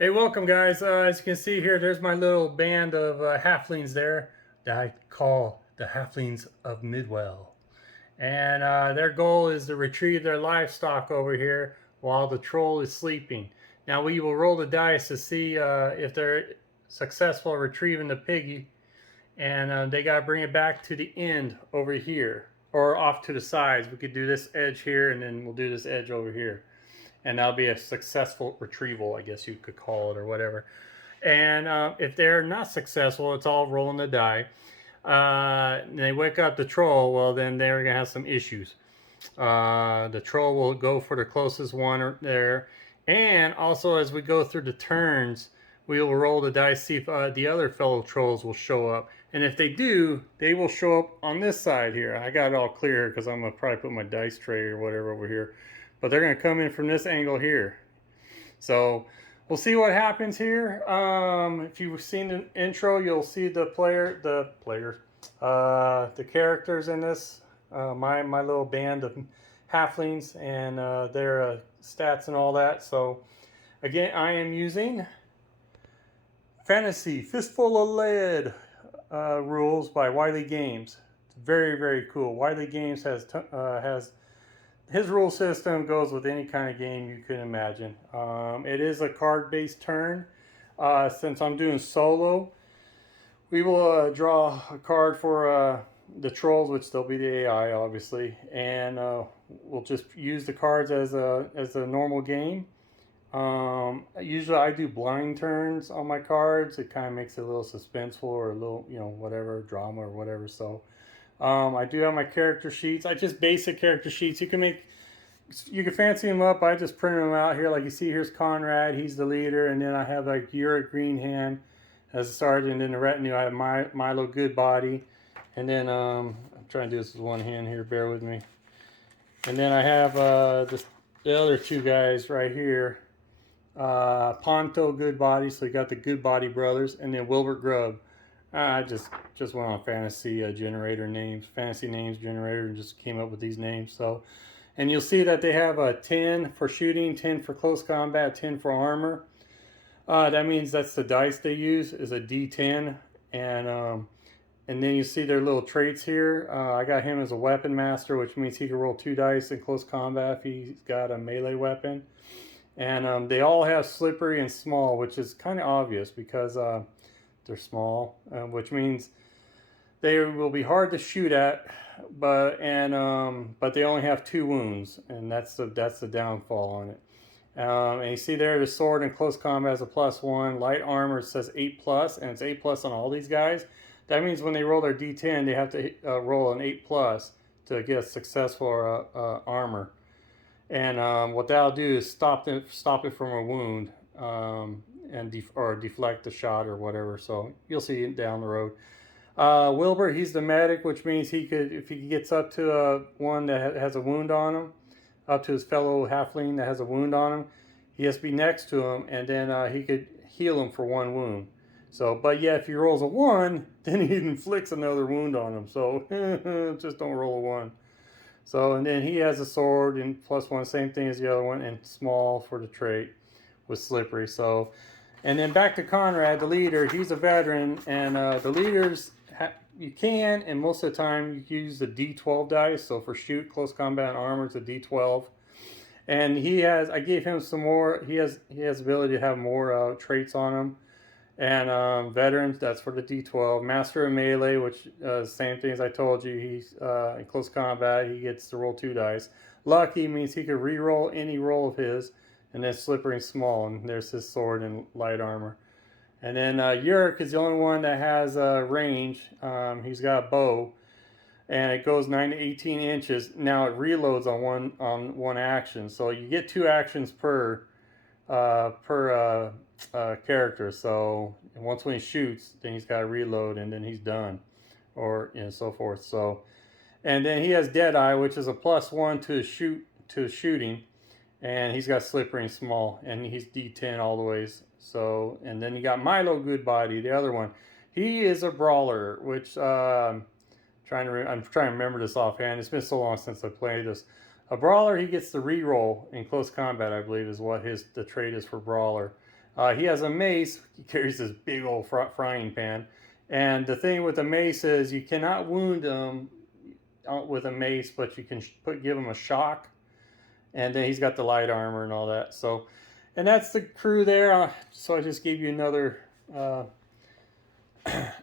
Hey, welcome guys. As you can see here, there's my little band of halflings there that I call the Halflings of Midwell. And their goal is to retrieve their livestock over here while the troll is sleeping. Now we will roll the dice to see if they're successful retrieving the piggy. And they got to bring it back to the end over here or off to the sides. We could do this edge here and then we'll do this edge over here, and that'll be a successful retrieval, I guess you could call it, or whatever. And if they're not successful, it's all rolling the die. And they wake up the troll, well, then they're going to have some issues. The troll will go for the closest one there. And also, as we go through the turns, we will roll the dice, see if the other fellow trolls will show up. And if they do, they will show up on this side here. I got it all clear because I'm going to probably put my dice tray or whatever over here. But they're going to come in from this angle here. So we'll see what happens here. If you've seen the intro, you'll see the characters in this. My little band of halflings and their stats and all that. So again, I am using Fantasy Fistful of Lead rules by Wiley Games. It's very cool. Wiley Games has his rule system goes with any kind of game you can imagine. It is a card-based turn. Since I'm doing solo, we will draw a card for the trolls, which they'll be the AI, obviously, and we'll just use the cards as a normal game. Usually I do blind turns on my cards. It kind of makes it a little suspenseful or a little, whatever, drama or whatever. So I do have my character sheets. I just basic character sheets. You can fancy them up. I just printed them out here. Like you see, here's Conrad. He's the leader. And then I have like Uric Greenhand as a sergeant. And in the retinue, I have Milo Goodbody. And then I'm trying to do this with one hand here. Bear with me. And then I have the other two guys right here. Ponto Goodbody. So you got the Goodbody brothers. And then Wilbert Grubb. I just went on fantasy names generator, and just came up with these names. So, and you'll see that they have a 10 for shooting, 10 for close combat, 10 for armor. That means that's the dice they use is a D10, and then you see their little traits here. I got him as a weapon master, which means he can roll 2 dice in close combat if he's got a melee weapon. And they all have slippery and small, which is kind of obvious because they're small, which means they will be hard to shoot at, but they only have 2 wounds, and that's the downfall on it. And you see there, the sword in close combat has a +1. Light armor says 8+, and it's 8+ on all these guys. That means when they roll their D10, they have to roll an 8+ to get a successful armor. And what that'll do is stop it from a wound. Or deflect the shot or whatever. So you'll see it down the road. Wilbur, he's the medic, which means if he gets up to one that has a wound on him, up to his fellow halfling that has a wound on him, he has to be next to him, and then he could heal him for 1 wound. So, but yeah, if he rolls a 1, then he inflicts another wound on him. So just don't roll a 1. So, and then he has a sword and +1, same thing as the other one, and small for the trait with slippery. So, and then back to Conrad, the leader. He's a veteran, and the leaders, you can, and most of the time, you use the D12 dice. So for shoot, close combat, armor, it's a D12. And I gave him some more. He has the ability to have more traits on him. And veterans, that's for the D12. Master of melee, which same thing as I told you. He's in close combat. He gets to roll 2 dice. Lucky means he could re-roll any roll of his. And then slippery and small, and there's his sword and light armor. And then Yurik is the only one that has range. He's got a bow, and it goes 9 to 18 inches. Now it reloads on one action, so you get 2 actions per character. So once when he shoots, then he's got to reload, and then he's done, or so forth. So, and then he has Deadeye, which is a +1 to shooting. And he's got slippery and small, and he's D10 all the ways. So, and then you got Milo Goodbody, the other one. He is a brawler, which I'm trying to remember this offhand. It's been so long since I played this. A brawler, he gets the reroll in close combat, I believe, is what the trait is for brawler. He has a mace. He carries this big old frying pan. And the thing with the mace is you cannot wound him with a mace, but you can give him a shock. And then he's got the light armor and all that. So, and that's the crew there. So I just gave you another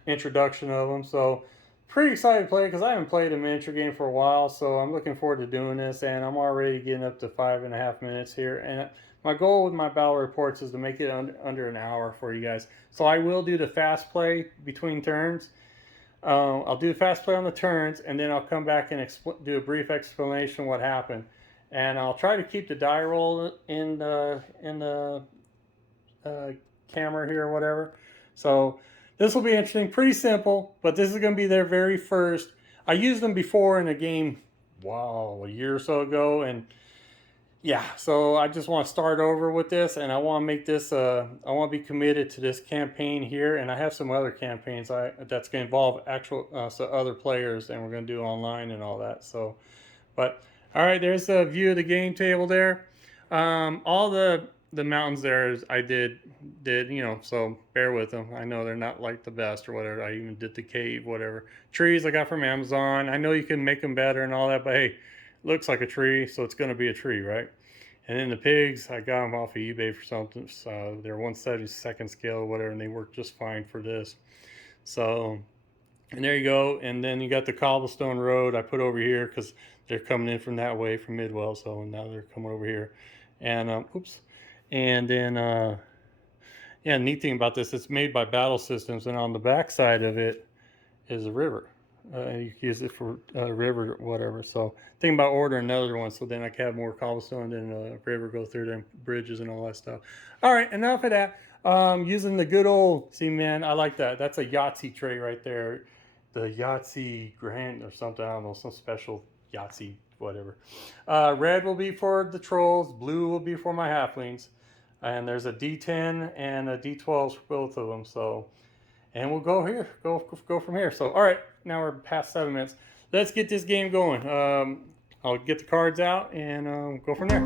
introduction of them. So pretty excited to play because I haven't played a miniature game for a while. So I'm looking forward to doing this, and I'm already getting up to 5.5 minutes here. And my goal with my battle reports is to make it under an hour for you guys. So I will do the fast play between turns. I'll do the fast play on the turns, and then I'll come back and do a brief explanation of what happened. And I'll try to keep the die roll in the camera here or whatever. So this will be interesting. Pretty simple, but this is going to be their very first. I used them before in a game, wow, a year or so ago, and yeah, so I just want to start over with this, and I want to make this, I want to be committed to this campaign here, and I have some other campaigns that's going to involve actual other players, and we're going to do online and all that. So, but all right, there's the view of the game table there. All the mountains there I did, you know, so bear with them. I know they're not like the best or whatever. I even did the cave, whatever. Trees I got from Amazon. I know you can make them better and all that, but hey, looks like a tree, so it's going to be a tree, right? And then the pigs, I got them off of eBay for something. So they're 1/72 scale or whatever, and they work just fine for this. So, and there you go. And then you got the cobblestone road I put over here because they're coming in from that way from Midwell. So now they're coming over here. And, oops. And then, yeah, neat thing about this, it's made by Battle Systems, and on the back side of it is a river. You can use it for river or whatever. So think about ordering another one, so then I can have more cobblestone and a river go through them bridges and all that stuff. All right, enough of that. Using the good old, see man, I like that. That's a Yahtzee tray right there. The Yahtzee Grand or something, I don't know, some special Yahtzee, whatever. Red will be for the trolls, blue will be for my halflings. And there's a D10 and a D12 for both of them. So, and we'll go here, go from here. So, all right, now we're past 7 minutes. Let's get this game going. I'll get the cards out and go from there.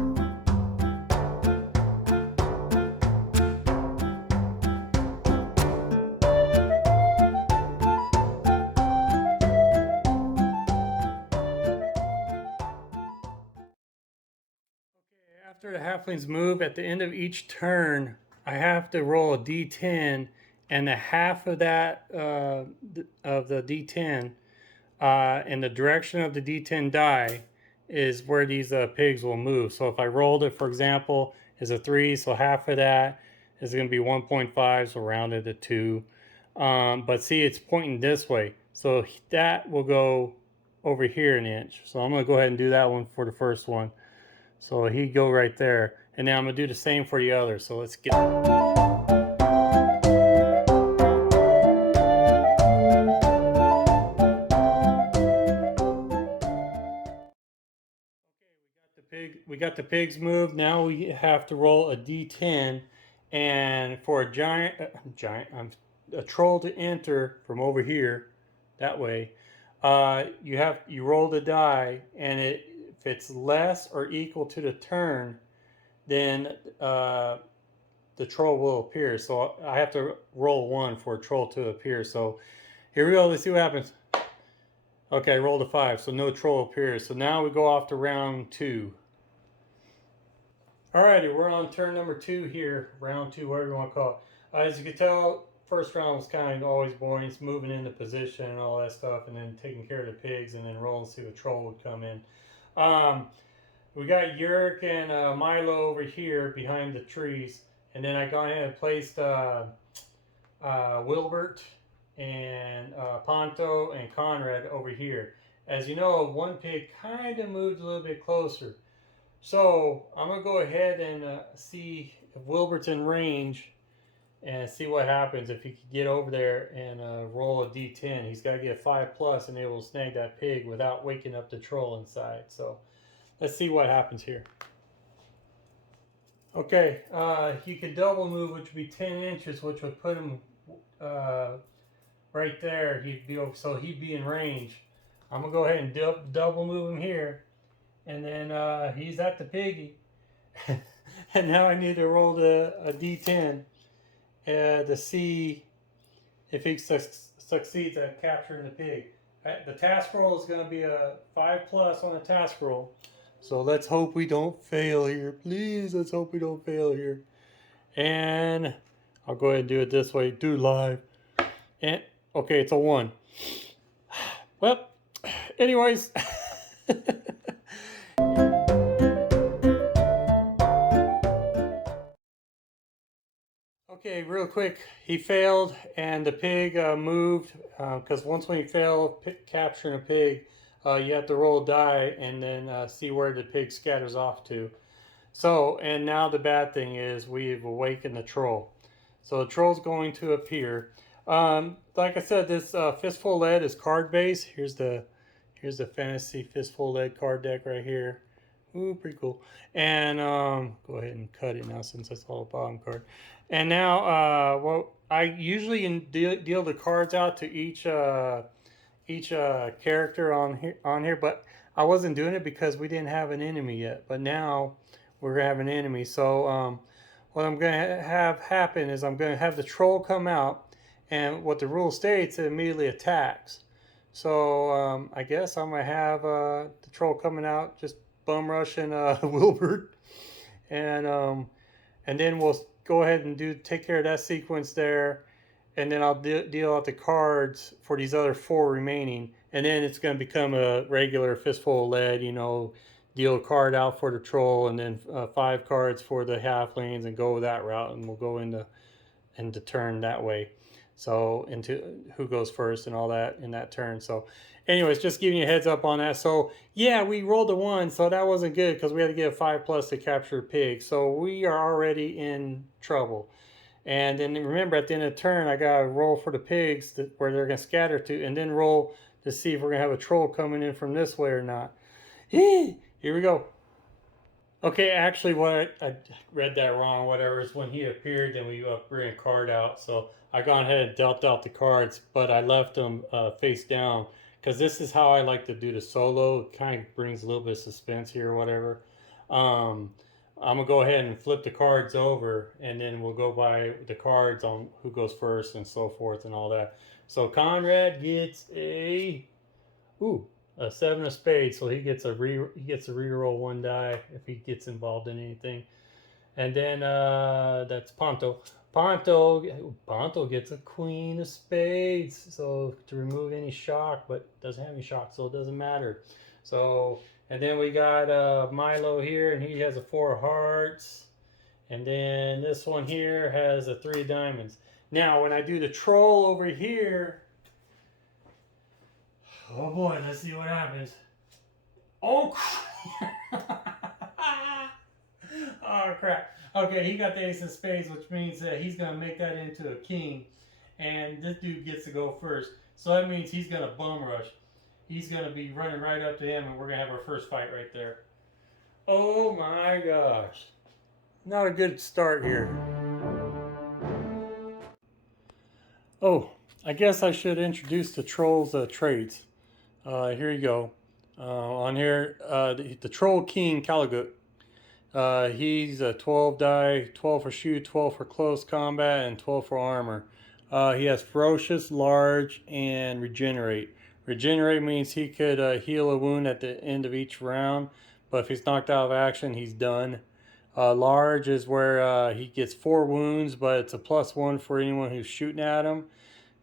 After the halflings move, at the end of each turn, I have to roll a d10, and the half of that of the d10 in the direction of the d10 die is where these pigs will move. So if I rolled it, for example, is a 3, so half of that is going to be 1.5, so rounded to 2. But see, it's pointing this way, so that will go over here an inch. So I'm going to go ahead and do that one for the first one. So he'd go right there. And now I'm going to do the same for the other. So let's get... We got the pigs moved. Now we have to roll a d10, and for a troll to enter from over here, that way, you roll the die, and if it's less or equal to the turn, then the troll will appear. So I have to roll 1 for a troll to appear. So here we go. Let's see what happens. Okay, I rolled a 5, so no troll appears. So now we go off to round 2. Alrighty, we're on turn number 2 here, round 2, whatever you want to call it. As you can tell, first round was kind of always boring. It's moving into position and all that stuff, and then taking care of the pigs, and then rolling to see the troll would come in. We got Yurk and Milo over here behind the trees, and then I gone ahead and placed Wilbert and Ponto and Conrad over here. As you know, one pig kind of moved a little bit closer. So I'm going to go ahead and see if Wilbert's in range and see what happens if he could get over there and roll a d10. He's got to get 5+ and able to snag that pig without waking up the troll inside. So let's see what happens here. Okay, he could double move, which would be 10 inches, which would put him right there. He'd be in range. I'm going to go ahead and double move him here. And then he's at the piggy. And now I need to roll a d10. to see if he succeeds at capturing the pig. The task roll is going to be a 5+ on the task roll. So let's hope we don't fail here. Please, let's hope we don't fail here. And I'll go ahead and do it this way. Do live. And okay, it's a 1. Well, anyways. Okay, real quick, he failed, and the pig moved, because once when you fail capturing a pig, you have to roll a die and then see where the pig scatters off to. So, and now the bad thing is we've awakened the troll. So the troll's going to appear. Like I said, this Fistful lead is card based. Here's the fantasy Fistful lead card deck right here. Ooh, pretty cool. And go ahead and cut it now since that's all a bottom card. And now, well, I usually deal the cards out to each character on here, but I wasn't doing it because we didn't have an enemy yet. But now we're gonna have an enemy. So what I'm gonna have happen is I'm gonna have the troll come out, and what the rule states, it immediately attacks. So I guess I'm gonna have the troll coming out, just bum rushing Wilbert, and then we'll go ahead and take care of that sequence there, and then I'll deal out the cards for these other 4 remaining, and then it's going to become a regular Fistful of Lead, you know, deal a card out for the troll, and then 5 cards for the halflings, and go that route, and we'll go into turn that way. So into who goes first and all that in that turn. So anyways, just giving you a heads up on that. So yeah, we rolled a 1, so that wasn't good because we had to get a 5+ to capture a pig. So we are already in trouble. And then remember, at the end of the turn, I got to roll for the pigs where they're going to scatter to, and then roll to see if we're going to have a troll coming in from this way or not. Here we go. Okay, actually, what I read that wrong. Whatever, is when he appeared, then we bring a card out. So I gone ahead and dealt out the cards, but I left them face down because this is how I like to do the solo. It kind of brings a little bit of suspense here or whatever. I'm gonna go ahead and flip the cards over, and then we'll go by the cards on who goes first and so forth and all that. So Conrad gets a 7 of spades, so he gets a reroll 1 die if he gets involved in anything. And then that's Ponto. Ponto gets a queen of spades, so to remove any shock, but doesn't have any shock, so it doesn't matter. So, and then we got Milo here, and he has a 4 of hearts. And then this one here has a 3 of diamonds. Now, when I do the troll over here, oh boy, let's see what happens. Oh, oh crap. Okay, he got the ace of spades, which means that he's going to make that into a king. And this dude gets to go first. So that means he's going to bum rush. He's going to be running right up to him, and we're going to have our first fight right there. Oh my gosh. Not a good start here. Oh, I guess I should introduce the troll's traits. Here you go. On here, the Troll King Caligut. He's a 12 die, 12 for shoot, 12 for close combat, and 12 for armor. He has ferocious, large, and regenerate. Regenerate means he could heal a wound at the end of each round, but if he's knocked out of action, he's done. Large is where he gets 4 wounds, but it's a +1 for anyone who's shooting at him.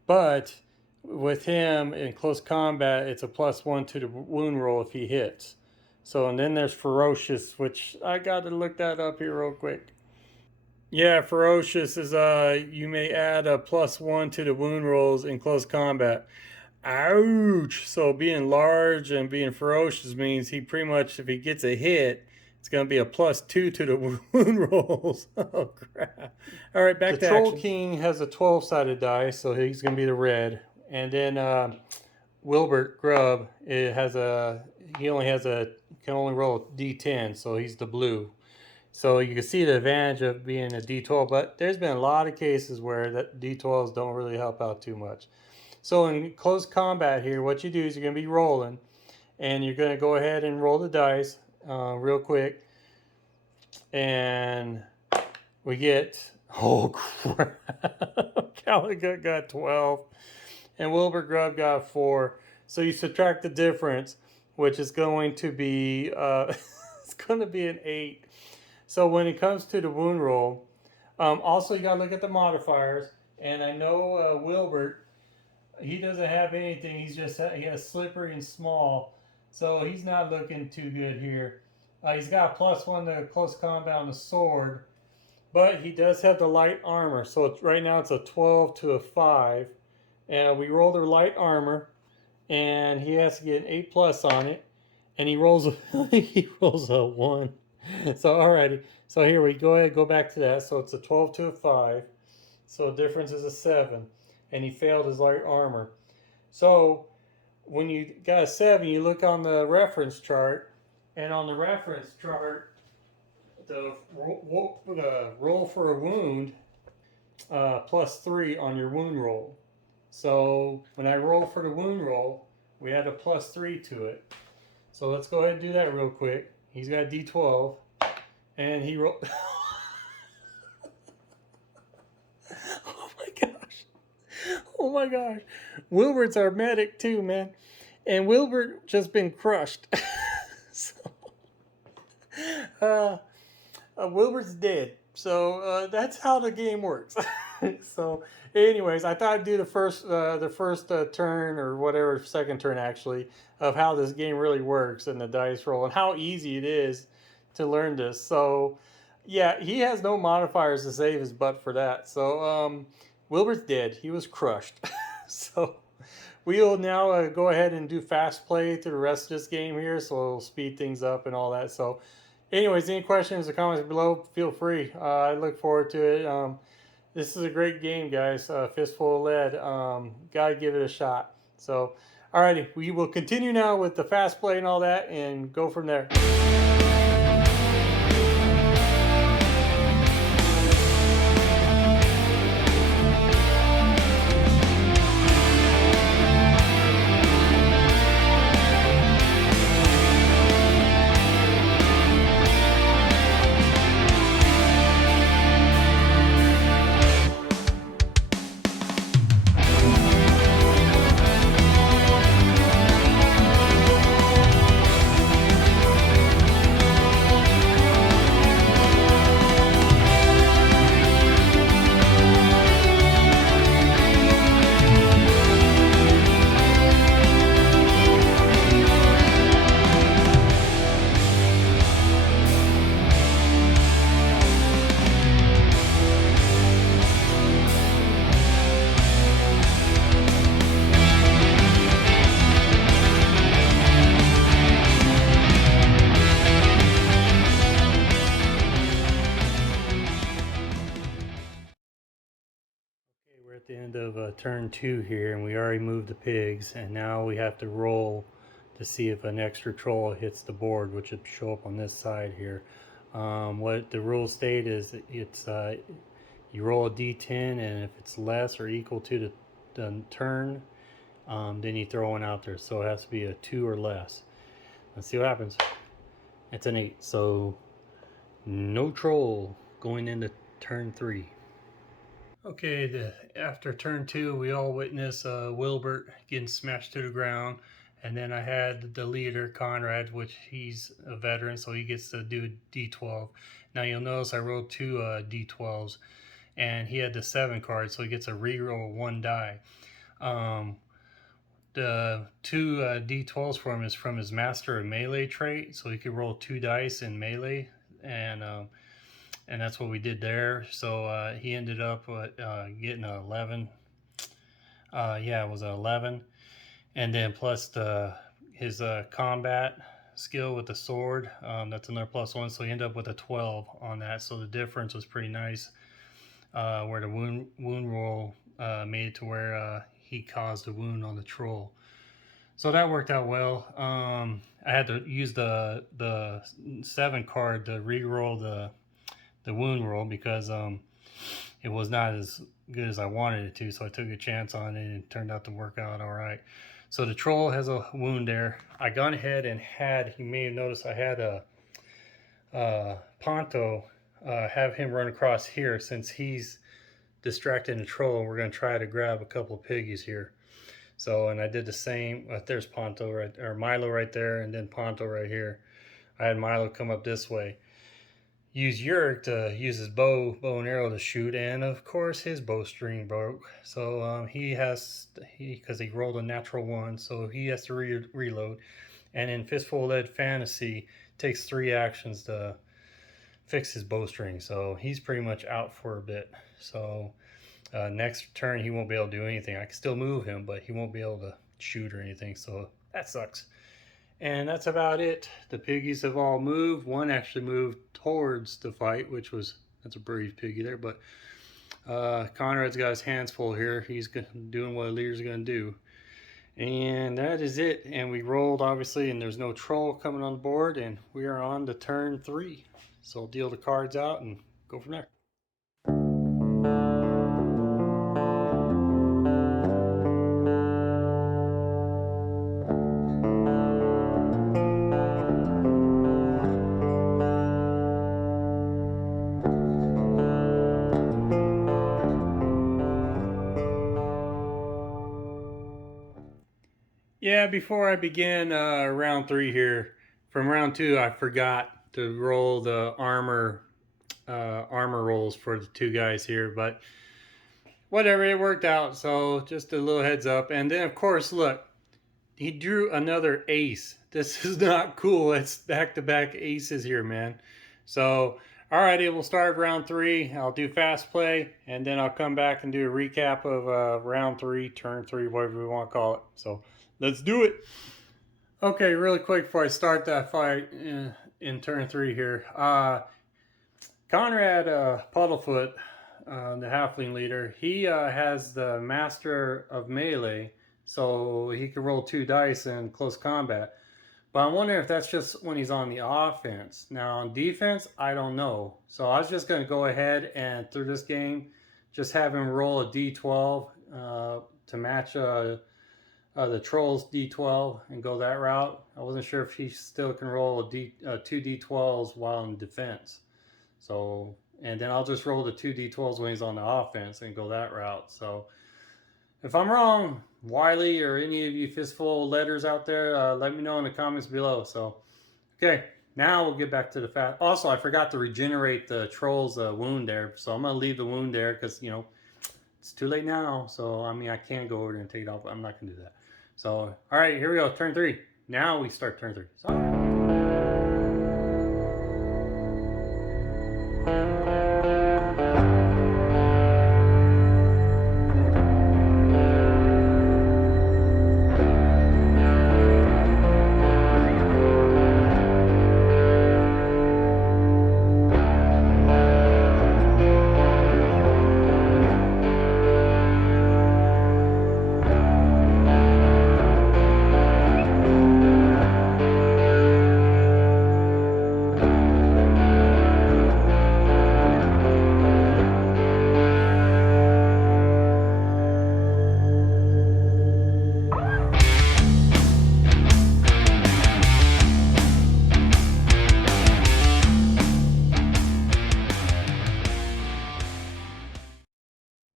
But with him in close combat, it's a +1 to the wound roll if he hits. So, and then there's ferocious, which I got to look that up here real quick. Yeah, ferocious is you may add a +1 to the wound rolls in close combat. Ouch! So being large and being ferocious means he pretty much, if he gets a hit, it's going to be a +2 to the wound rolls. Oh crap! All right, back to action. The Troll King has a 12-sided die, so he's going to be the red. And then Wilbert Grubb, he can only roll a D10, so he's the blue. So you can see the advantage of being a D12, but there's been a lot of cases where that D12s don't really help out too much. So in close combat here, what you do is you're going to be rolling, and you're going to go ahead and roll the dice real quick. And we get, Oh crap! Calicut got 12, and Wilbur Grubb got 4. So you subtract the difference, which is going to be it's going to be an 8. So when it comes to the wound roll, also you gotta look at the modifiers. And I know Wilbert, he doesn't have anything. He has slippery and small, so he's not looking too good here. He's got +1 to close combat on the sword, but he does have the light armor. So right now it's a 12 to a 5, and we roll the light armor, and he has to get an 8 plus on it, and he rolls he rolls a 1. So alrighty, so here we go ahead, go back to that. So it's a 12 to a 5, so the difference is a 7, and he failed his light armor. So when you got a 7, you look on the reference chart, and on the reference chart, the roll for a wound +3 on your wound roll. So when I roll for the wound roll, we add a +3 to it. So let's go ahead and do that real quick. He's got D12, and he rolled. Oh my gosh! Oh my gosh! Wilbert's our medic too, man, and Wilbert just been crushed. So, Wilbert's dead. So that's how the game works. So, anyways, I thought I'd do the first turn or whatever, second turn actually, of how this game really works and the dice roll and how easy it is to learn this. So, yeah, he has no modifiers to save his butt for that. So, Wilbert's dead. He was crushed. So, we'll now go ahead and do fast play through the rest of this game here. So, we'll speed things up and all that. So, anyways, any questions or comments below, feel free. I look forward to it. This is a great game, guys. Fistful of Lead. Gotta give it a shot. So, alrighty, we will continue now with the fast play and all that and go from there. We're at the end of turn 2 here, and we already moved the pigs, and now we have to roll to see if an extra troll hits the board, which would show up on this side here. What the rules state is it's you roll a d10, and if it's less or equal to the turn, then you throw one out there. So it has to be a 2 or less. Let's see what happens. It's an 8, so no troll going into turn 3. Okay, after turn 2, we all witness Wilbert getting smashed to the ground, and then I had the leader, Conrad, which he's a veteran, so he gets to do D12. Now you'll notice I rolled 2 D12s, and he had the 7 card, so he gets a reroll 1 die. The 2 D12s for him is from his Master of Melee trait, so he could roll 2 dice in melee, and that's what we did there. So he ended up getting an 11. Yeah, it was an 11. And then plus his combat skill with the sword, that's another +1. So he ended up with a 12 on that. So the difference was pretty nice, where the wound roll made it to where he caused a wound on the troll. So that worked out well. I had to use the 7 card to re-roll the wound roll because it was not as good as I wanted it to, so I took a chance on it and it turned out to work out all right. So the troll has a wound there. I gone ahead and you may have noticed I had a Ponto have him run across here since he's distracting the troll, and we're going to try to grab a couple of piggies here. So, and I did the same. There's Ponto right, or Milo right there, and then Ponto right here. I had Milo come up this way. Use Yurik to use his bow and arrow to shoot, and of course his bowstring broke. So because he rolled a natural 1, so he has to reload. And in Fistful led fantasy, takes 3 actions to fix his bowstring, so he's pretty much out for a bit. So next turn he won't be able to do anything. I can still move him, but he won't be able to shoot or anything, so that sucks. And that's about it. The piggies have all moved. One actually moved towards the fight, that's a brave piggy there, but Conrad's got his hands full here. He's doing what a leader's gonna do. And that is it. And we rolled, obviously, and there's no troll coming on board, and we are on to turn 3. So I'll deal the cards out and go from there. Yeah, before I begin round 3 here, from round 2 I forgot to roll the armor rolls for the 2 guys here, but whatever, it worked out. So just a little heads up. And then of course, look, he drew another ace. This is not cool. It's back-to-back aces here, man. So alrighty, we'll start round 3. I'll do fast play, and then I'll come back and do a recap of round 3, turn 3, whatever we want to call it. So let's do it. Okay, really quick before I start that fight in turn 3 here. Conrad Puddlefoot, the halfling leader, he has the Master of Melee, so he can roll 2 dice in close combat. But I'm wondering if that's just when he's on the offense. Now on defense, I don't know. So I was just going to go ahead and through this game, just have him roll a d12 to match the Troll's d12 and go that route. I wasn't sure if he still can roll 2 d12s while in defense. So, and then I'll just roll the 2 d12s when he's on the offense and go that route. So if I'm wrong, Wiley or any of you Fistful letters out there, let me know in the comments below. So, okay, now we'll get back to the fact. Also, I forgot to regenerate the Troll's wound there. So I'm going to leave the wound there because, you know, it's too late now. So, I mean, I can go over there and take it off, but I'm not going to do that. So, all right, here we go, turn 3. Now we start turn 3. So,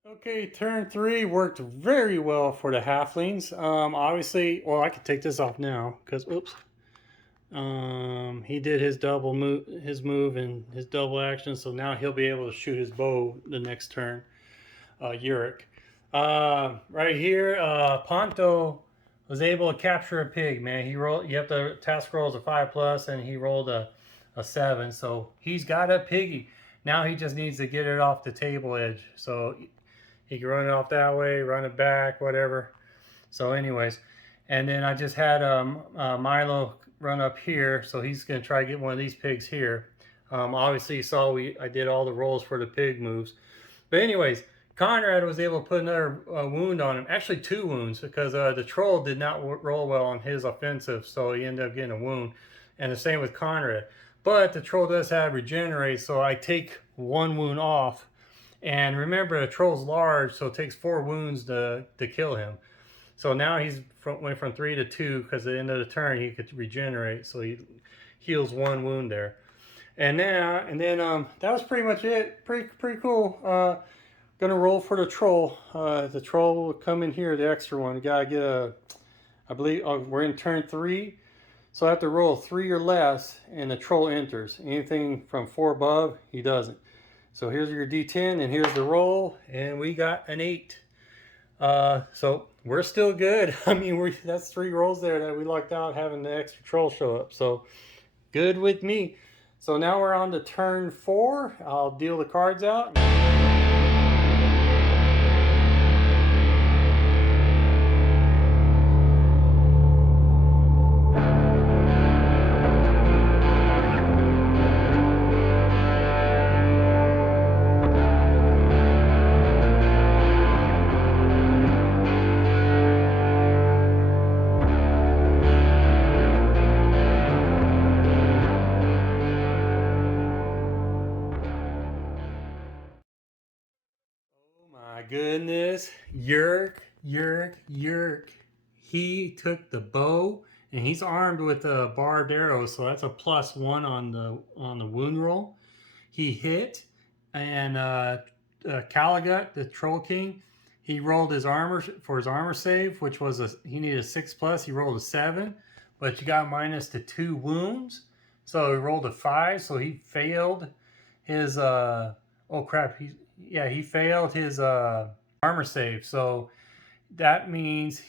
okay, turn 3 worked very well for the halflings. Obviously, well, I could take this off now because, oops. He did his move and his double action, so now he'll be able to shoot his bow the next turn. Yurik. Right here, Ponto was able to capture a pig. Man, he rolled. You have to task rolls a 5+, and he rolled a 7. So he's got a piggy. Now he just needs to get it off the table edge. So he can run it off that way, run it back, whatever. So anyways, and then I just had Milo run up here, so he's going to try to get one of these pigs here. Obviously you saw I did all the rolls for the pig moves. But anyways, Conrad was able to put another wound on him, actually 2 wounds, because the troll did not roll well on his offensive, so he ended up getting a wound. And the same with Conrad. But the troll does have regenerate, so I take 1 wound off. And remember, the troll's large, so it takes 4 wounds to kill him. So now he's went from 3 to 2, because at the end of the turn he could regenerate, so he heals 1 wound there. And then that was pretty much it. Pretty cool. Gonna roll for the troll. The troll will come in here, the extra one. You gotta get a, I believe we're in turn 3. So I have to roll 3 or less and the troll enters. Anything from 4 above, he doesn't. So here's your D10 and here's the roll, and we got an 8. So we're still good. I mean, that's 3 rolls there that we lucked out having the extra troll show up. So good with me. So now we're on to turn 4. I'll deal the cards out. My goodness, Yerk. He took the bow and he's armed with a barbed arrow, so that's a +1 on the wound roll. He hit, and Caligut, the Troll King, he rolled his armor for his armor save, which was he needed a 6+. He rolled a 7, but you got minus to 2 wounds, so he rolled a 5. So he failed his oh crap, he failed his armor save. So that means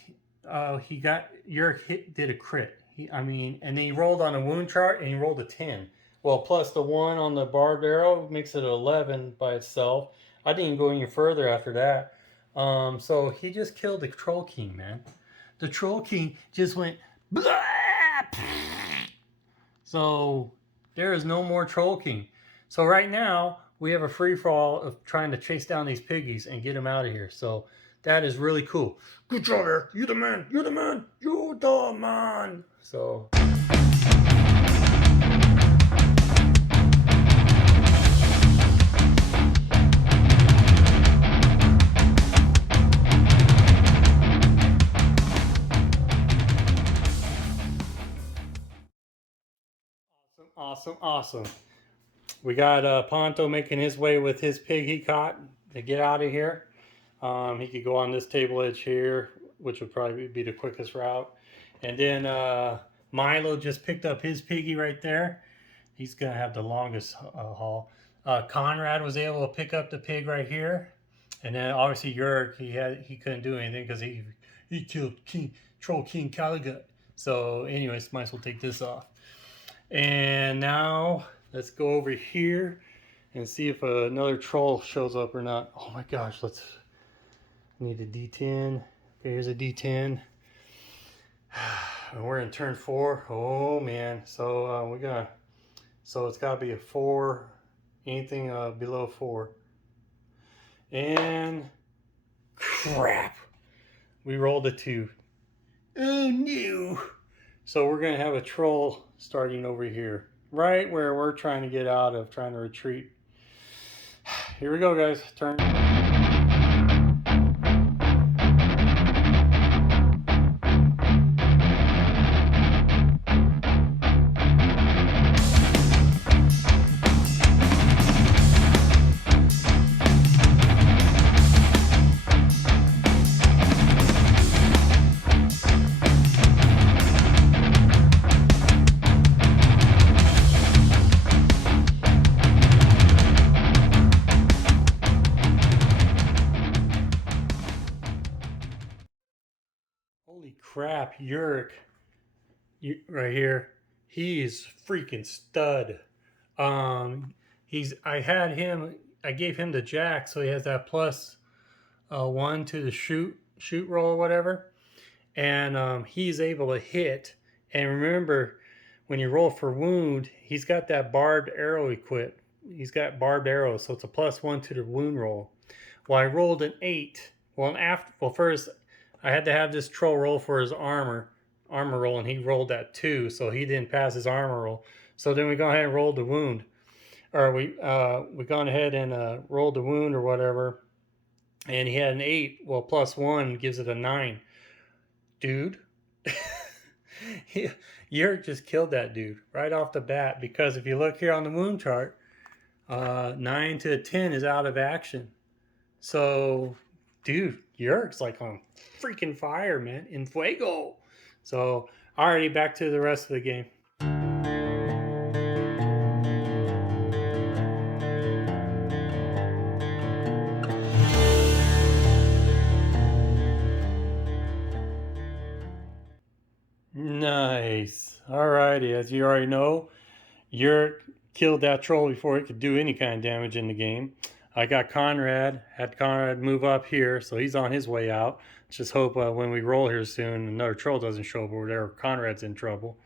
he got did a crit. And then he rolled on a wound chart and he rolled a 10. Well, plus the 1 on the barbed arrow makes it 11 by itself. I didn't go any further after that. So he just killed the Troll King, man. The Troll King just went blah! So there is no more Troll King. So right now we have a free-for-all of trying to chase down these piggies and get them out of here. So that is really cool. Good job, Eric. You're the man. You're the man. You're the man. So. Awesome. We got Ponto making his way with his pig he caught to get out of here. He could go on this table edge here, which would probably be the quickest route. And then Milo just picked up his piggy right there. He's going to have the longest haul. Conrad was able to pick up the pig right here. And then obviously Yerk, he couldn't do anything because he killed Troll King Caligut. So anyways, might as well take this off. And now let's go over here and see if another troll shows up or not. Oh my gosh, need a D10. Okay, here's a D10. And we're in turn 4. Oh man, so it's got to be a 4, anything below 4. And crap, we rolled a 2. Oh no. So we're going to have a troll starting over here, right where we're trying to get out of, trying to retreat. Here we go, guys. Turn. Holy crap, Yerk, right here, he's freaking stud. I gave him the jack, so he has that +1 to the shoot roll or whatever, and he's able to hit. And remember, when you roll for wound, he's got that barbed arrow equipped. He's got barbed arrows, so it's a +1 to the wound roll. Well, I rolled an 8. First I had to have this troll roll for his armor roll, and he rolled that 2, so he didn't pass his armor roll. So then we go ahead and rolled the wound, or we gone ahead and rolled the wound or whatever, and he had an 8. Well, +1 gives it a 9. Dude, Yerk just killed that dude right off the bat, because if you look here on the moon chart, 9 to 10 is out of action. So, dude, Yerk's like on freaking fire, man. In fuego. So, alrighty, back to the rest of the game. Nice. Alrighty, as you already know, Yerk killed that troll before it could do any kind of damage in the game. I got Conrad, had Conrad move up here, so he's on his way out. Just hope when we roll here soon, another troll doesn't show up over there, or Conrad's in trouble.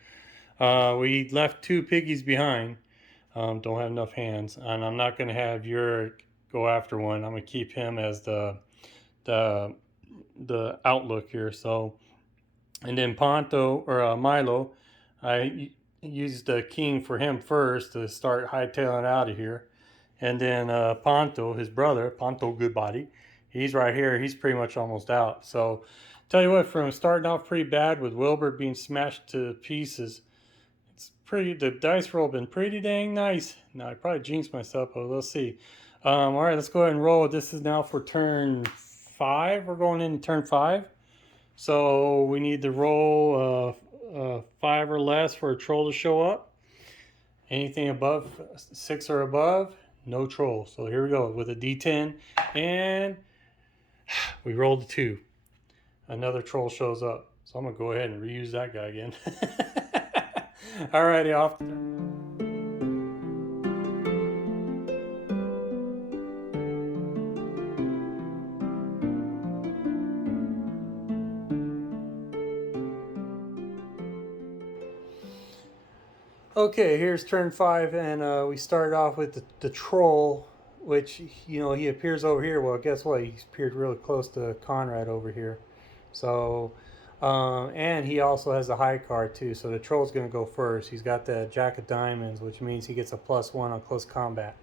We left 2 piggies behind. Don't have enough hands, and I'm not going to have Yerk go after one. I'm going to keep him as the outlook here. So, and then Ponto or Milo, I used the king for him first to start hightailing out of here. And then Ponto, his brother, Ponto Goodbody, he's right here. He's pretty much almost out. So tell you what, from starting off pretty bad with Wilbur being smashed to pieces, it's pretty, the dice roll been pretty dang nice. Now I probably jinxed myself, but we'll see. All right, let's go ahead and roll. This is now for turn 5. We're going into turn 5. So we need to roll 5 or less for a troll to show up. Anything above 6 or above, no troll. So here we go with a D10, and we rolled a 2. Another troll shows up. So I'm gonna go ahead and reuse that guy again. Alrighty, off. Okay, here's turn 5, and we started off with the troll, which, you know, he appears over here. Well, guess what? He appeared really close to Conrad over here. So, and he also has a high card too. So the troll's going to go first. He's got the Jack of Diamonds, which means he gets a +1 on close combat.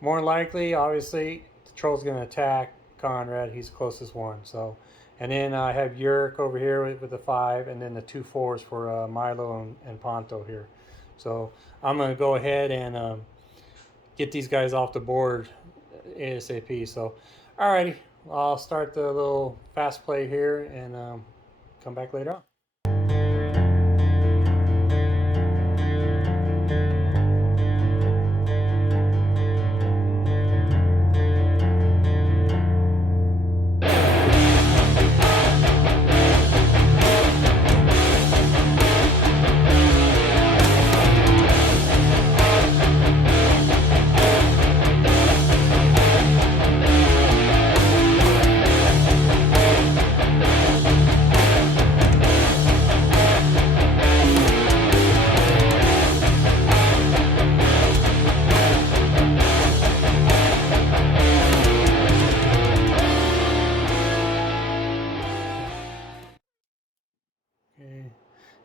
More likely, obviously, the troll's going to attack Conrad. He's closest one. So, and then I have Yerk over here with the 5, and then the 2 4s for Milo and Ponto here. So I'm going to go ahead and get these guys off the board ASAP. So, alrighty, I'll start the little fast play here and come back later on.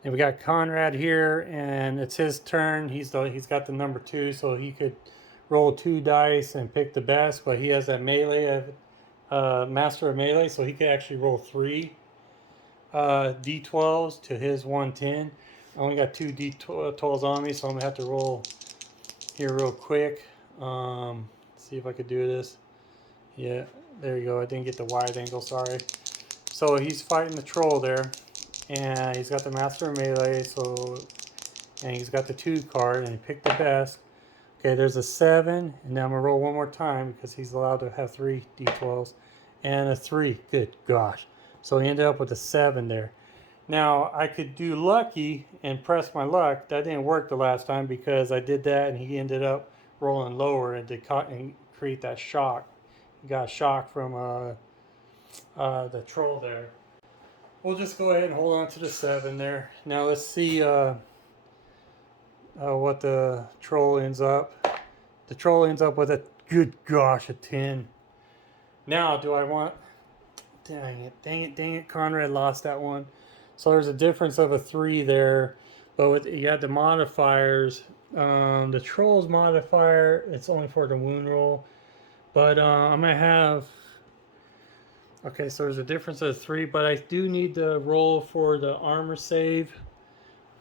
And we got Conrad here, and it's his turn. He's got the number 2, so he could roll 2 dice and pick the best. But he has that melee, master of melee, so he could actually roll 3 d12s to his 110. I only got 2 d12s on me, so I'm gonna have to roll here real quick. See if I could do this. Yeah, there you go. I didn't get the wide angle. Sorry. So he's fighting the troll there. And he's got the master of melee, so, and he's got the 2 card, and he picked the best. Okay, there's a 7, and now I'm gonna roll one more time because he's allowed to have 3 d12s, and a 3. Good gosh! So he ended up with a 7 there. Now I could do lucky and press my luck. That didn't work the last time because I did that, and he ended up rolling lower and create that shock. He got shocked from the troll there. We'll just go ahead and hold on to the 7 there. Now let's see what the troll ends up. The troll ends up with a, good gosh, a 10. Now, do I want... Dang it. Conrad lost that one. So there's a difference of a 3 there. But you had the modifiers. The troll's modifier, it's only for the wound roll. But I'm going to have... Okay, so there's a difference of 3, but I do need to roll for the armor save.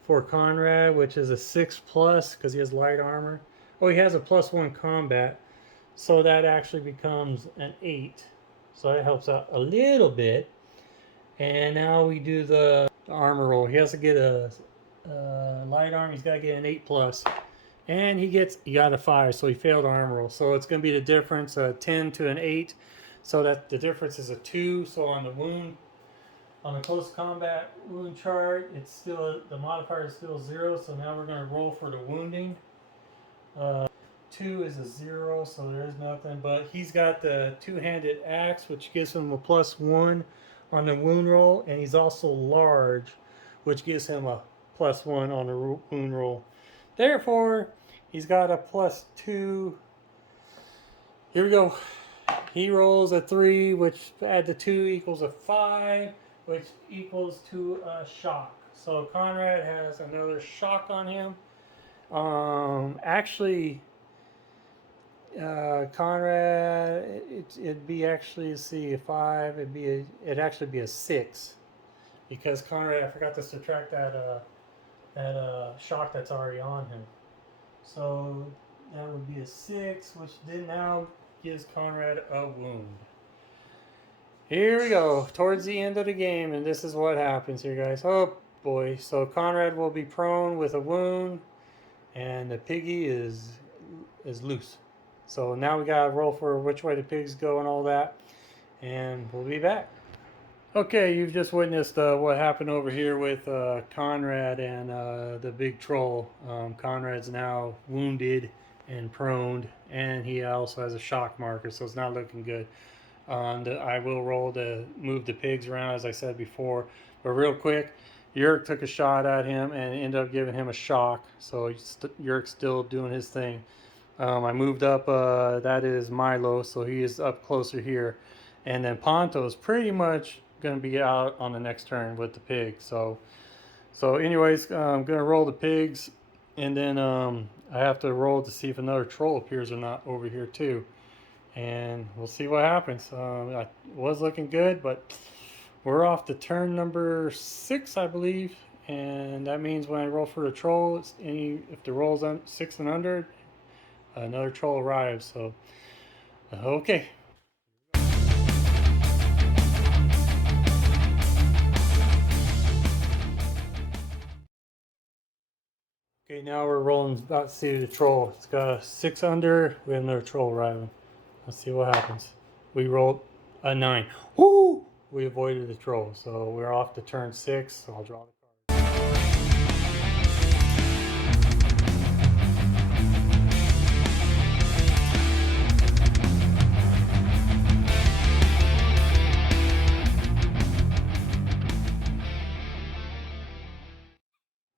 for Conrad, which is a 6+ because he has light armor. Oh, he has a +1 combat, so that actually becomes an 8. So that helps out a little bit. And now we do the armor roll. He has to get a light armor. He's got to get an 8+, and he got a 5, so he failed armor roll. So it's going to be the difference, 10 to an 8. So that the difference is a 2. So on the wound, on the close combat wound chart, it's still, the modifier is still 0. So now we're going to roll for the wounding. 2 is a 0, so there's nothing. But he's got the two-handed axe, which gives him a +1 on the wound roll, and he's also large, which gives him a +1 on the wound roll. Therefore, he's got a +2. Here we go. He rolls a 3, which add the 2 equals a 5, which equals to a shock. So Conrad has another shock on him. Actually, Conrad, it'd be actually, let's see, a 5. It'd actually be a 6, because Conrad, I forgot to subtract that shock that's already on him. So that would be a 6, which then now gives Conrad a wound. Here we go, towards the end of the game, and this is what happens here, guys. Oh boy, so Conrad will be prone with a wound, and the piggy is loose. So now we gotta roll for which way the pigs go and all that, and we'll be back. Okay, you've just witnessed what happened over here with Conrad and the big troll. Conrad's now wounded and proned, and he also has a shock marker, so it's not looking good. I will roll to move the pigs around, as I said before. But real quick, Yerk took a shot at him and ended up giving him a shock. So Yerk's still doing his thing. I moved up, that is Milo, so he is up closer here. And then Ponto is pretty much going to be out on the next turn with the pig. So anyways, I'm going to roll the pigs, and then I have to roll to see if another troll appears or not over here too. And we'll see what happens. It was looking good, but we're off to turn number 6, I believe. And that means when I roll for the troll, if the roll's on 6 and under, another troll arrives. So, okay. Okay, now we're rolling about to see the troll. It's got a 6 under. We have another troll arriving. Let's see what happens. We rolled a 9. Woo! We avoided the troll, so we're off to turn 6. So I'll draw the card.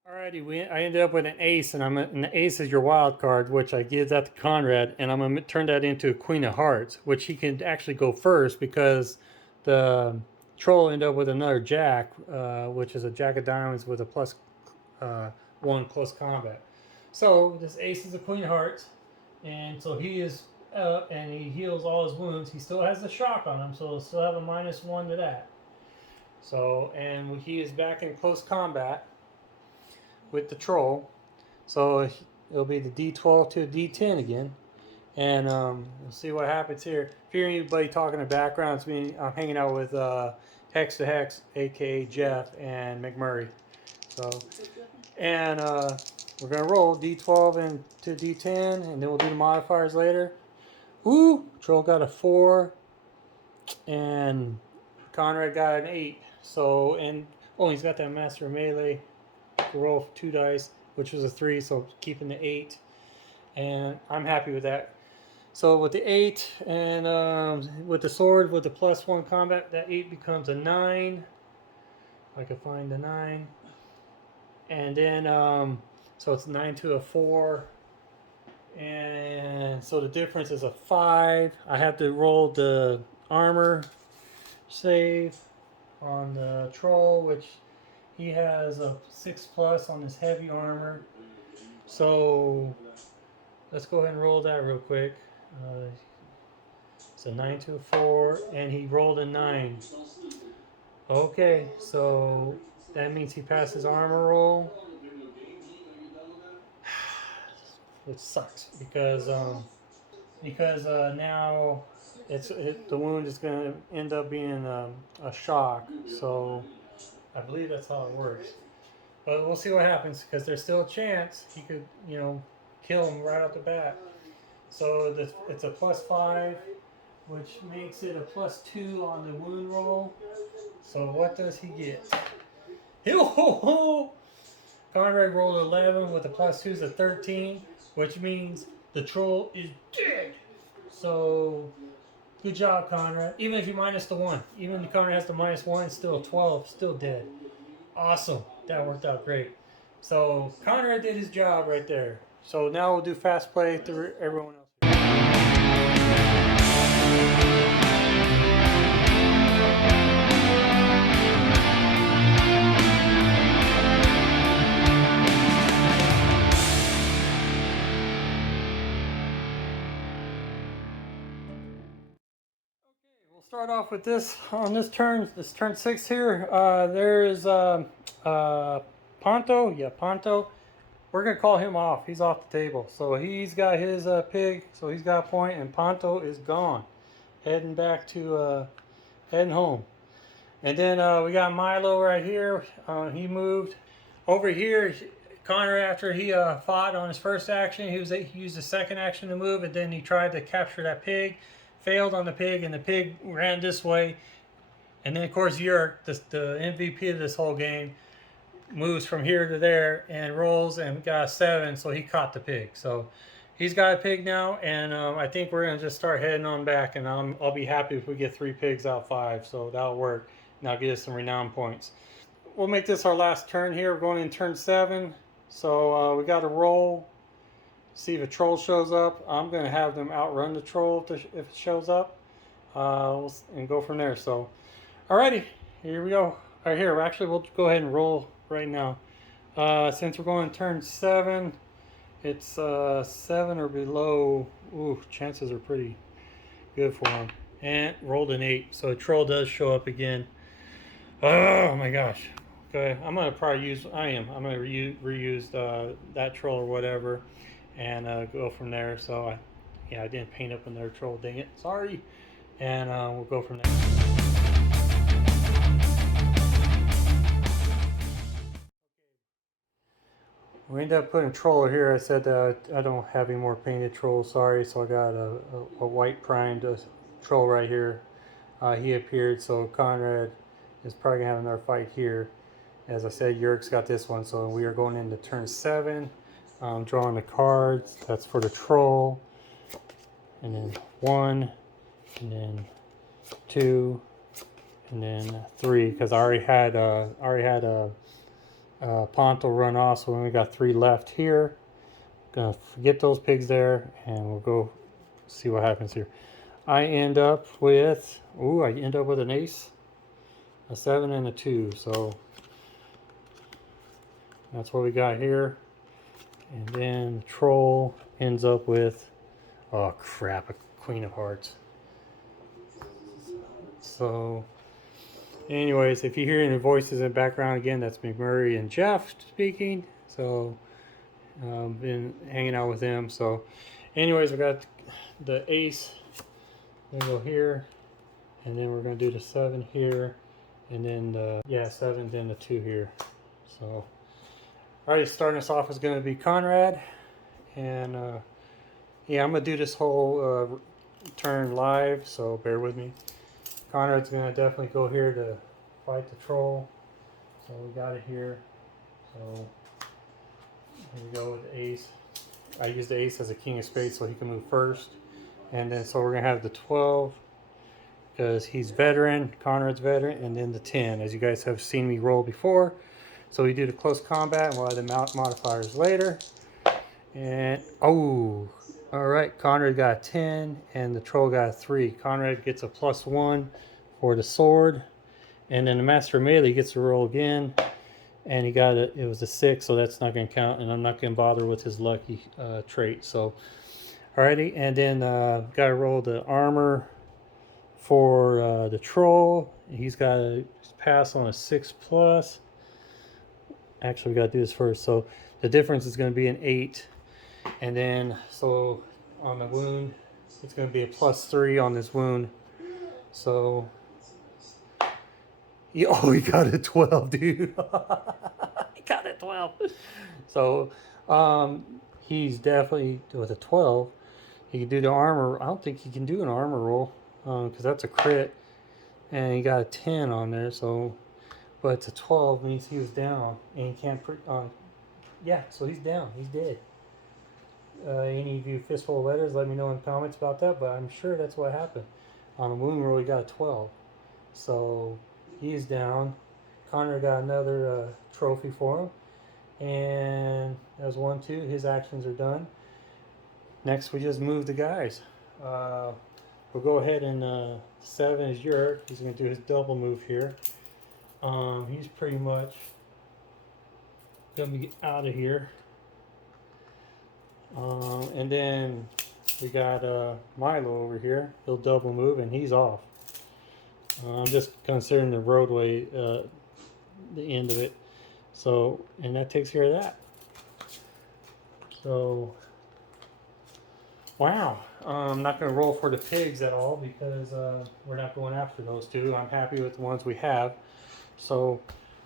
Alrighty, I ended up with an ace, and the ace is your wild card, which I give that to Conrad, and I'm gonna turn that into a Queen of Hearts, which he can actually go first because the troll ended up with another Jack, which is a Jack of Diamonds with a +1 close combat. So this ace is a Queen of Hearts, and so he is up and he heals all his wounds. He still has the shock on him, so he'll still have a -1 to that. So, and he is back in close combat with the troll, so it'll be the D12 to D10 again, and we'll see what happens here. If you hear anybody talking in the background, it's me. I'm hanging out with Hex to Hex, aka Jeff, and McMurray. So, and we're gonna roll D12 and to D10, and then we'll do the modifiers later. Ooh, troll got a 4, and Conrad got an 8. So, and oh, he's got that master melee to roll 2 dice, which was a 3, so keeping the 8, and I'm happy with that. So with the 8 and with the sword with the +1 combat, that 8 becomes a 9. If I can find the 9, and then so it's 9 to a 4, and so the difference is a 5. I have to roll the armor save on the troll, which he has a 6+ on his heavy armor. So let's go ahead and roll that real quick. It's a 9 to a 4, and he rolled a 9. Okay, so that means he passed his armor roll. which sucks because now the wound is going to end up being a shock. So I believe that's how it works. But we'll see what happens because there's still a chance he could, kill him right off the bat. So it's a +5, which makes it a +2 on the wound roll. So what does he get? Conrad rolled 11 with a +2 is a 13, which means the troll is dead. So good job, Conrad. Even if you minus the 1, even if Conrad has the -1, still 12, still dead. Awesome. That worked out great. So Conrad did his job right there. So now we'll do fast play through everyone else. We'll start off with this on this turn 6 here. There is Ponto. Yeah, Ponto. We're gonna call him off. He's off the table. So he's got his pig. So he's got a point, and Ponto is gone, heading back to heading home. And then we got Milo right here. He moved over here. Connor, after he fought on his first action, he used the second action to move, and then he tried to capture that pig. Failed on the pig, and the pig ran this way. And then, of course, Yerk, the MVP of this whole game, moves from here to there and rolls and got a 7, so he caught the pig. So he's got a pig now, and I think we're going to just start heading on back, and I'll be happy if we get 3 pigs out of 5, so that'll work. Now get us some renown points. We'll make this our last turn here. We're going in turn 7, so we got to roll. See if a troll shows up. I'm going to have them outrun the troll if it shows up, and go from there. So, alrighty, here we go. Right here, actually, we'll go ahead and roll right now. Since we're going turn 7, it's 7 or below. Ooh, chances are pretty good for him. And rolled an 8, so a troll does show up again. Oh my gosh. Okay, I'm gonna probably use. I'm gonna reuse that troll or whatever, and go from there. So I didn't paint up another troll. Dang it, sorry. And we'll go from there. We ended up putting troll here. I said I don't have any more painted trolls. Sorry. So I got a white primed troll right here. He appeared. So Conrad is probably gonna have another fight here. As I said, Yerk's got this one, so we are going into turn 7. Drawing the cards. That's for the troll. And then 1, and then 2, and then 3. Because I already had a Ponto run off, so we only got 3 left here. Gonna forget those pigs there, and we'll go see what happens here. I end up with an ace, a 7, and a 2. So that's what we got here. And then the troll ends up with, oh crap, a Queen of Hearts. So anyways, if you hear any voices in the background, again, that's McMurray and Jeff speaking. So been hanging out with them. So anyways, we got the ace. We'll go here, and then we're going to do the 7 here, and then the 7, then the 2 here. So alright, starting us off is going to be Conrad, and I'm going to do this whole turn live, so bear with me. Conrad's going to definitely go here to fight the troll, so we got it here. So here we go with the ace. I use the ace as a king of spades so he can move first, and then so we're going to have the 12 because he's veteran, Conrad's veteran, and then the 10 as you guys have seen me roll before. So we do the close combat, and we'll add the modifiers later. And, oh, all right, Conrad got a 10, and the troll got a 3. Conrad gets a +1 for the sword, and then the master melee gets to roll again, and it was a 6, so that's not going to count, and I'm not going to bother with his lucky trait. So, alrighty, and then got to roll the armor for the troll. He's got to pass on a 6+. Actually, we got to do this first. So the difference is going to be an 8. And then, so on the wound, it's going to be a +3 on this wound. So, he got a 12, dude. He got a 12. So, he's definitely with a 12. He can do the armor. I don't think he can do an armor roll because that's a crit. And he got a 10 on there. So, but it's a 12 means he was down and he can't. Yeah, so he's down. He's dead. Any of you Fistful letters, let me know in the comments about that. But I'm sure that's what happened. On the wound roll, he got a 12. So he's down. Connor got another trophy for him. And that was 1-2. His actions are done. Next, we just move the guys. We'll go ahead and 7 is Yurk. He's going to do his double move here. He's pretty much going to be out of here. And then we got Milo over here. He'll double move and he's off. I'm just considering the roadway, the end of it. So, and that takes care of that. So, wow. I'm not going to roll for the pigs at all because we're not going after those two. I'm happy with the ones we have. So,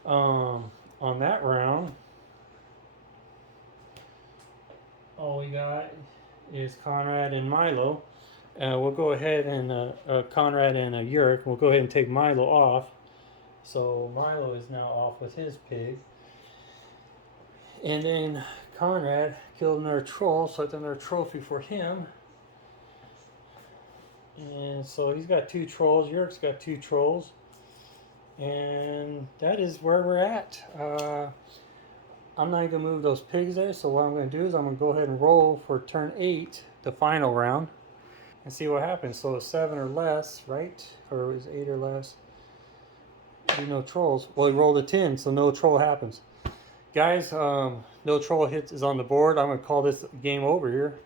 on that round, all we got is Conrad and Milo. We'll go ahead and Conrad and Yurk. We'll go ahead and take Milo off. So Milo is now off with his pig. And then Conrad killed another troll, so that's another trophy for him. And so he's got 2 trolls. Yurk's got 2 trolls. And that is where we're at. I'm not going to move those pigs there, so what I'm going to do is I'm going to go ahead and roll for turn 8, the final round, and see what happens. So 7 or less, right? Or is 8 or less? No trolls. Well, he rolled a 10, so no troll happens. Guys, no troll hits is on the board. I'm going to call this game over here.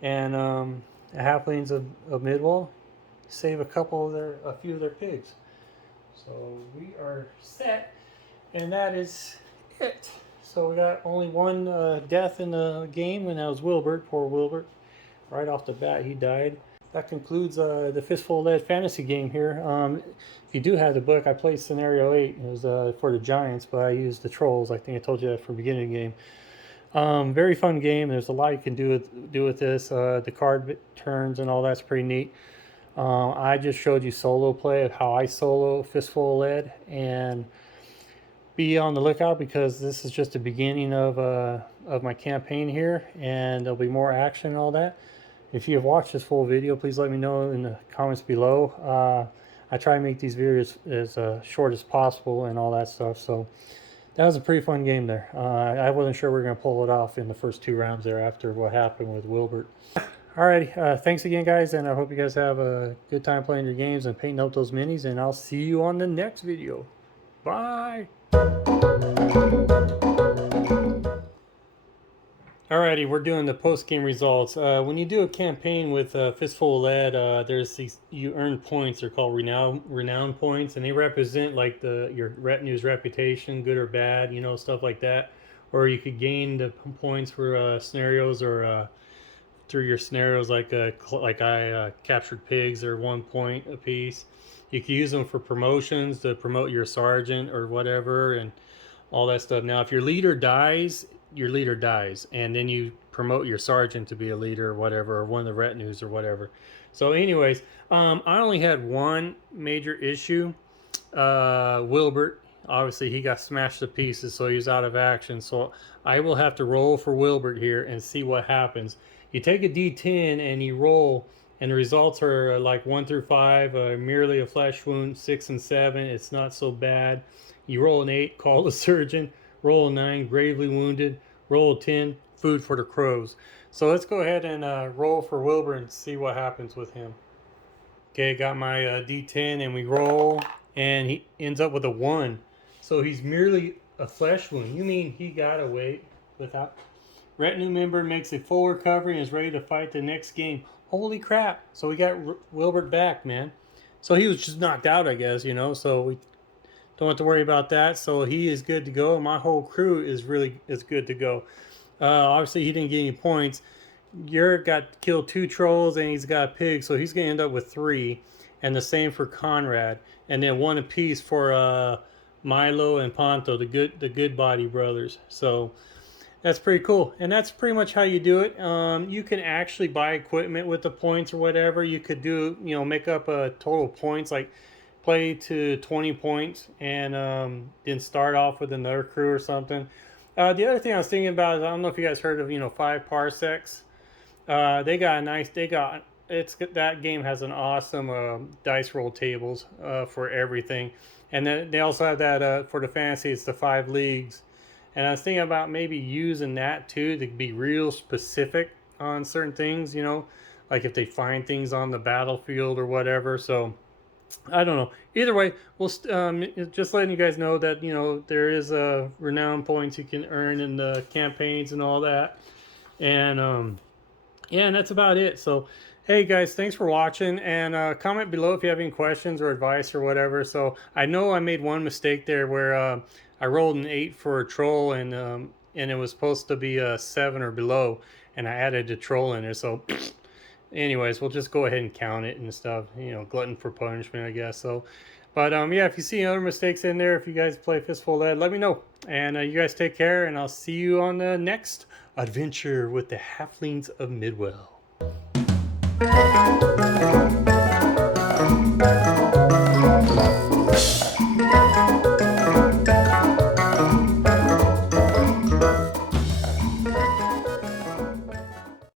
And the Halflings of Midwall save a few of their pigs. So we are set, and that is it. So we got only one death in the game, and that was Wilbert. Poor Wilbert. Right off the bat, he died. That concludes the Fistful Lead fantasy game here. If you do have the book, I played Scenario 8. It was for the Giants, but I used the Trolls. I think I told you that from the beginning of the game. Very fun game. There's a lot you can do with this. The card turns and all that's pretty neat. I just showed you solo play of how I solo Fistful Lead, and be on the lookout because this is just the beginning of my campaign here, and there'll be more action and all that. If you have watched this full video, please let me know in the comments below. I try to make these videos as short as possible and all that stuff. So that was a pretty fun game there. I wasn't sure we were going to pull it off in the first 2 rounds there after what happened with Wilbert. Alrighty, thanks again, guys, and I hope you guys have a good time playing your games and painting up those minis, and I'll see you on the next video. Bye! Alrighty, we're doing the post-game results. When you do a campaign with Fistful Lead, there's these, you earn points. They're called renown points, and they represent like your retinue's reputation, good or bad, stuff like that. Or you could gain the points for scenarios or through your scenarios, like I captured pigs, are 1 point a piece. You can use them for promotions to promote your sergeant or whatever, and all that stuff. Now, if your leader dies, and then you promote your sergeant to be a leader or whatever, or one of the retinues or whatever. So anyways, I only had one major issue. Wilbert, obviously he got smashed to pieces, so he's out of action. So I will have to roll for Wilbert here and see what happens. You take a D10 and you roll, and the results are like 1 through 5, merely a flesh wound. 6 and 7, it's not so bad. You roll an 8, call the surgeon. Roll a 9, gravely wounded. Roll a 10, food for the crows. So let's go ahead and roll for Wilbur and see what happens with him. Okay, got my D10 and we roll, and he ends up with a 1. So he's merely a flesh wound. You mean he got away without... Retinue member makes a full recovery and is ready to fight the next game. Holy crap. So we got Wilbert back, man. So he was just knocked out, I guess, so we don't have to worry about that. So he is good to go. My whole crew is good to go. Obviously, he didn't get any points. You're got to kill 2 trolls and he's got a pig, so he's gonna end up with 3, and the same for Conrad, and then 1 apiece for Milo and Ponto, the good body brothers. So that's pretty cool, and that's pretty much how you do it. You can actually buy equipment with the points or whatever. You could do, make up a total points, like play to 20 points, and then start off with another crew or something. The other thing I was thinking about is, I don't know if you guys heard of 5 parsecs. They got a nice. They got it's that game has an awesome dice roll tables for everything, and then they also have that for the fantasy. It's the 5 leagues, and I was thinking about maybe using that too to be real specific on certain things. Like if they find things on the battlefield or whatever. So I don't know. Either way, we'll just letting you guys know that there is renown points you can earn in the campaigns and all that, and yeah, and that's about it. So, hey guys, thanks for watching, and comment below if you have any questions or advice or whatever. So I know I made one mistake there where I rolled an 8 for a troll, and it was supposed to be a 7 or below, and I added a troll in there. So anyways, we'll just go ahead and count it and stuff. Glutton for punishment, I guess. So, but yeah, if you see other mistakes in there, if you guys play Fistful Lead, let me know. And you guys take care, and I'll see you on the next adventure with the Halflings of Midwell.